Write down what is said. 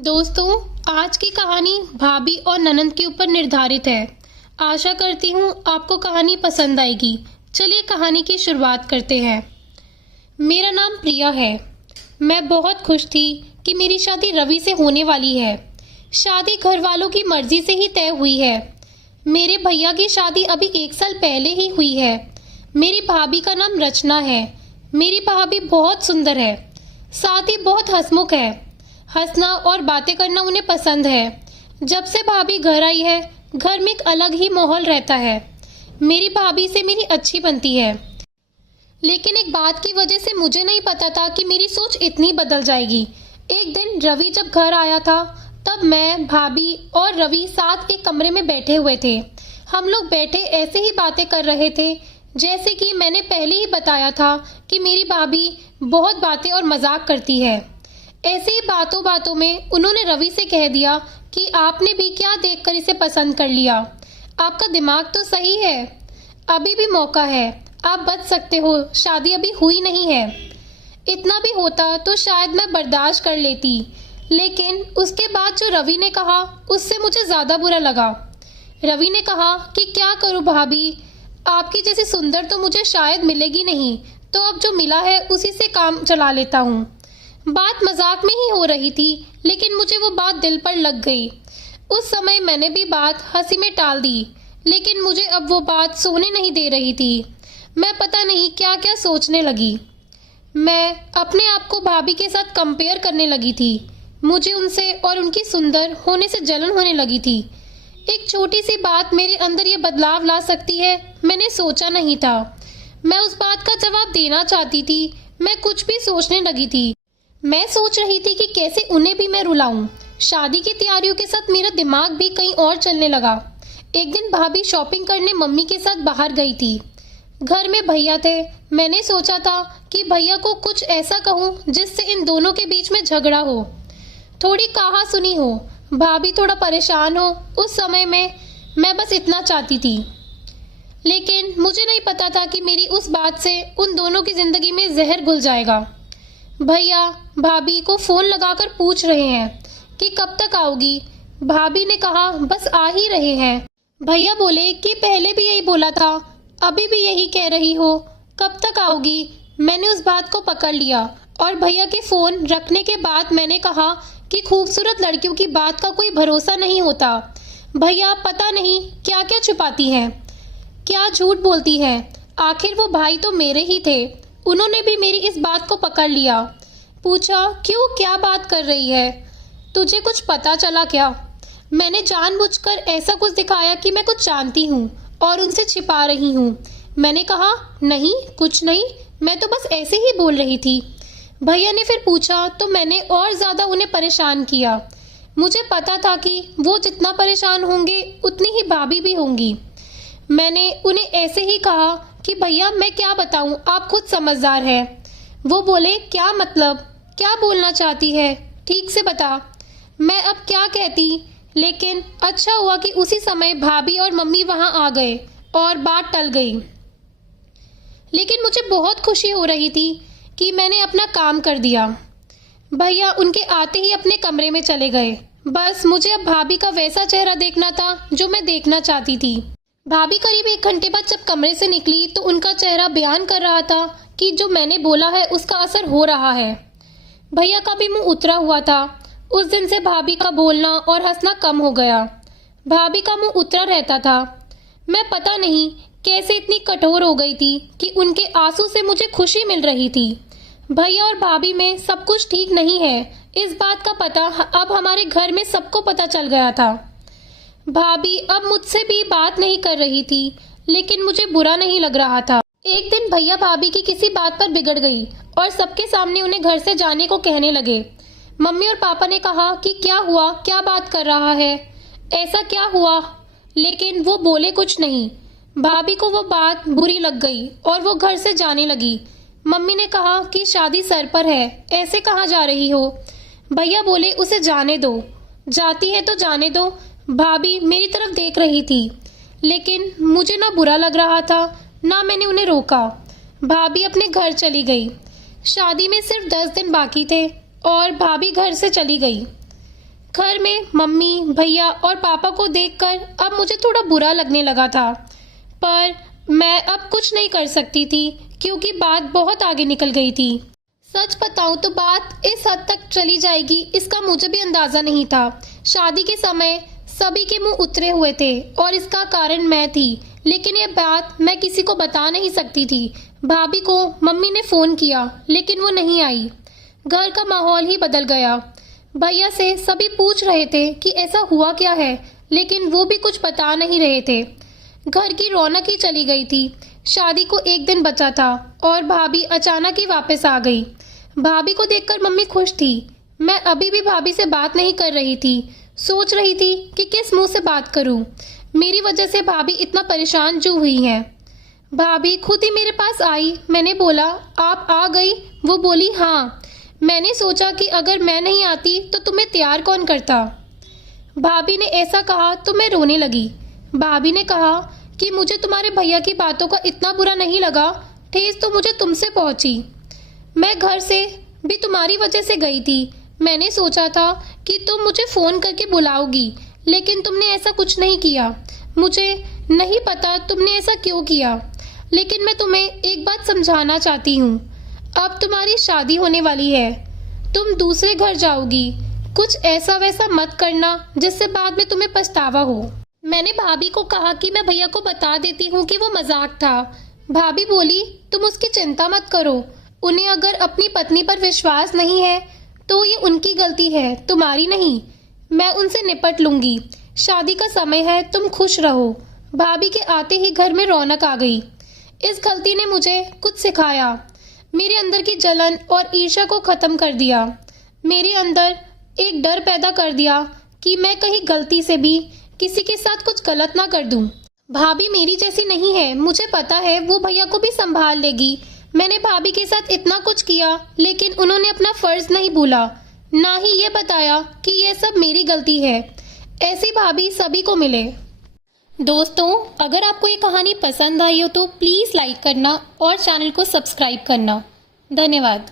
दोस्तों, आज की कहानी भाभी और ननंद के ऊपर निर्धारित है। आशा करती हूँ आपको कहानी पसंद आएगी। चलिए कहानी की शुरुआत करते हैं। मेरा नाम प्रिया है। मैं बहुत खुश थी कि मेरी शादी रवि से होने वाली है। शादी घर वालों की मर्जी से ही तय हुई है। मेरे भैया की शादी अभी 1 साल पहले ही हुई है। मेरी भाभी का नाम रचना है। मेरी भाभी बहुत सुंदर है, साथ ही बहुत हंसमुख है। हंसना और बातें करना उन्हें पसंद है। जब से भाभी घर आई है, घर में एक अलग ही माहौल रहता है। मेरी भाभी से मेरी अच्छी बनती है, लेकिन एक बात की वजह से मुझे नहीं पता था कि मेरी सोच इतनी बदल जाएगी। एक दिन रवि जब घर आया था, तब मैं, भाभी और रवि साथ एक कमरे में बैठे हुए थे। हम लोग बैठे ऐसे ही बातें कर रहे थे, जैसे कि मैंने पहले ही बताया था कि मेरी भाभी बहुत बातें और मजाक करती है। ऐसे ही बातों बातों में उन्होंने रवि से कह दिया कि आपने भी क्या देखकर इसे पसंद कर लिया। आपका दिमाग तो सही है, अभी भी मौका है, आप बच सकते हो, शादी अभी हुई नहीं है। इतना भी होता तो शायद मैं बर्दाश्त कर लेती, लेकिन उसके बाद जो रवि ने कहा उससे मुझे ज्यादा बुरा लगा। रवि ने कहा कि क्या करूं भाभी, आपकी जैसी सुंदर तो मुझे शायद मिलेगी नहीं, तो अब जो मिला है उसी से काम चला लेता हूँ। बात मजाक में ही हो रही थी, लेकिन मुझे वो बात दिल पर लग गई। उस समय मैंने भी बात हंसी में टाल दी, लेकिन मुझे अब वो बात सोने नहीं दे रही थी। मैं पता नहीं क्या क्या सोचने लगी। मैं अपने आप को भाभी के साथ कंपेयर करने लगी थी। मुझे उनसे और उनकी सुंदर होने से जलन होने लगी थी। एक छोटी सी बात मेरे अंदर ये बदलाव ला सकती है, मैंने सोचा नहीं था। मैं उस बात का जवाब देना चाहती थी। मैं कुछ भी सोचने लगी थी। मैं सोच रही थी कि कैसे उन्हें भी मैं रुलाऊं। शादी की तैयारियों के साथ मेरा दिमाग भी कहीं और चलने लगा। एक दिन भाभी शॉपिंग करने मम्मी के साथ बाहर गई थी। घर में भैया थे। मैंने सोचा था कि भैया को कुछ ऐसा कहूं जिससे इन दोनों के बीच में झगड़ा हो, थोड़ी कहा सुनी हो, भाभी थोड़ा परेशान हो। उस समय में मैं बस इतना चाहती थी, लेकिन मुझे नहीं पता था कि मेरी उस बात से उन दोनों की जिंदगी में जहर घुल जाएगा। भैया भाभी को फोन लगाकर पूछ रहे हैं कि कब तक आओगी। भाभी ने कहा बस आ ही रहे हैं। भैया बोले कि पहले भी यही बोला था, अभी भी यही कह रही हो, कब तक आओगी। मैंने उस बात को पकड़ लिया और भैया के फोन रखने के बाद मैंने कहा कि खूबसूरत लड़कियों की बात का कोई भरोसा नहीं होता। भैया पता नहीं क्या क्या छुपाती हैं, क्या झूठ बोलती हैं। आखिर वो भाई तो मेरे ही थे। उन्होंने भी मेरी इस बात को पकड़ लिया। पूछा क्यों, क्या बात कर रही है, तुझे कुछ पता चला क्या। मैंने जानबूझकर ऐसा कुछ दिखाया कि मैं कुछ जानती हूँ और उनसे छिपा रही हूँ। मैंने कहा नहीं, कुछ नहीं, मैं तो बस ऐसे ही बोल रही थी। भैया ने फिर पूछा तो मैंने और ज्यादा उन्हें परेशान किया। मुझे पता था कि वो जितना परेशान होंगे उतनी ही भाभी भी होंगी। मैंने उन्हें ऐसे ही कहा कि भैया मैं क्या बताऊं, आप खुद समझदार हैं। वो बोले क्या मतलब, क्या बोलना चाहती है, ठीक से बता। मैं अब क्या कहती, लेकिन अच्छा हुआ कि उसी समय भाभी और मम्मी वहां आ गए और बात टल गई। लेकिन मुझे बहुत खुशी हो रही थी कि मैंने अपना काम कर दिया। भैया उनके आते ही अपने कमरे में चले गए। बस मुझे अब भाभी का वैसा चेहरा देखना था जो मैं देखना चाहती थी। भाभी करीब 1 घंटे बाद जब कमरे से निकली तो उनका चेहरा बयान कर रहा था कि जो मैंने बोला है उसका असर हो रहा है। भैया का भी मुंह उतरा हुआ था। उस दिन से भाभी का बोलना और हंसना कम हो गया। भाभी का मुंह उतरा रहता था। मैं पता नहीं कैसे इतनी कठोर हो गई थी कि उनके आंसू से मुझे खुशी मिल रही थी। भैया और भाभी में सब कुछ ठीक नहीं है, इस बात का पता अब हमारे घर में सबको पता चल गया था। भाभी अब मुझसे भी बात नहीं कर रही थी, लेकिन मुझे बुरा नहीं लग रहा था। एक दिन भैया भाभी की किसी बात पर बिगड़ गई और सबके सामने उन्हें घर से जाने को कहने लगे। मम्मी और पापा ने कहा कि क्या हुआ, क्या बात कर रहा है, ऐसा क्या हुआ, लेकिन वो बोले कुछ नहीं। भाभी को वो बात बुरी लग गई और वो घर से जाने लगी। मम्मी ने कहा कि शादी सर पर है, ऐसे कहाँ जा रही हो। भैया बोले उसे जाने दो, जाती है तो जाने दो। भाभी मेरी तरफ देख रही थी, लेकिन मुझे ना बुरा लग रहा था ना मैंने उन्हें रोका। भाभी अपने घर चली गई। शादी में सिर्फ 10 दिन बाकी थे और भाभी घर से चली गई। घर में मम्मी, भैया और पापा को देखकर अब मुझे थोड़ा बुरा लगने लगा था, पर मैं अब कुछ नहीं कर सकती थी क्योंकि बात बहुत आगे निकल गई थी। सच बताऊं तो बात इस हद तक चली जाएगी इसका मुझे भी अंदाजा नहीं था। शादी के समय सभी के मुंह उतरे हुए थे और इसका कारण मैं थी, लेकिन ये बात मैं किसी को बता नहीं सकती थी। भाभी को मम्मी ने फोन किया लेकिन वो नहीं आई। घर का माहौल ही बदल गया। भैया से सभी पूछ रहे थे कि ऐसा हुआ क्या है, लेकिन वो भी कुछ बता नहीं रहे थे। घर की रौनक ही चली गई थी। शादी को एक दिन बचा था और भाभी अचानक ही वापस आ गई। भाभी को देखकर मम्मी खुश थी। मैं अभी भी भाभी से बात नहीं कर रही थी। सोच रही थी कि किस मुंह से बात करूं। मेरी वजह से भाभी इतना परेशान जो हुई हैं। भाभी खुद ही मेरे पास आई। मैंने बोला, आप आ गई? वो बोली, हाँ। मैंने सोचा कि अगर मैं नहीं आती तो तुम्हें तैयार कौन करता। भाभी ने ऐसा कहा तो मैं रोने लगी। भाभी ने कहा कि मुझे तुम्हारे भैया की बातों का इतना बुरा नहीं लगा, ठेस तो मुझे तुमसे पहुंची। मैं घर से भी तुम्हारी वजह से गई थी। मैंने सोचा था कि तुम मुझे फोन करके बुलाओगी, लेकिन तुमने ऐसा कुछ नहीं किया। मुझे नहीं पता तुमने ऐसा क्यों किया, लेकिन मैं तुम्हें एक बात समझाना चाहती हूँ। अब तुम्हारी शादी होने वाली है, तुम दूसरे घर जाओगी। कुछ ऐसा वैसा मत करना जिससे बाद में तुम्हें पछतावा हो। मैंने भाभी को कहा कि मैं भैया को बता देती हूँ कि वो मजाक था। भाभी बोली, तुम उसकी चिंता मत करो। उन्हें अगर अपनी पत्नी पर विश्वास नहीं है तो ये उनकी गलती है, तुम्हारी नहीं। मैं उनसे निपट लूंगी। शादी का समय है, तुम खुश रहो। भाभी के आते ही घर में रौनक आ गई। इस गलती ने मुझे कुछ सिखाया। मेरे अंदर की जलन और ईर्ष्या को खत्म कर दिया। मेरे अंदर एक डर पैदा कर दिया कि मैं कहीं गलती से भी किसी के साथ कुछ गलत ना कर दूं। भाभी मेरी जैसी नहीं है, मुझे पता है वो भैया को भी संभाल लेगी। मैंने भाभी के साथ इतना कुछ किया, लेकिन उन्होंने अपना फर्ज नहीं भूला, ना ही ये बताया कि ये सब मेरी गलती है। ऐसी भाभी सभी को मिले। दोस्तों, अगर आपको ये कहानी पसंद आई हो तो प्लीज़ लाइक करना और चैनल को सब्सक्राइब करना। धन्यवाद।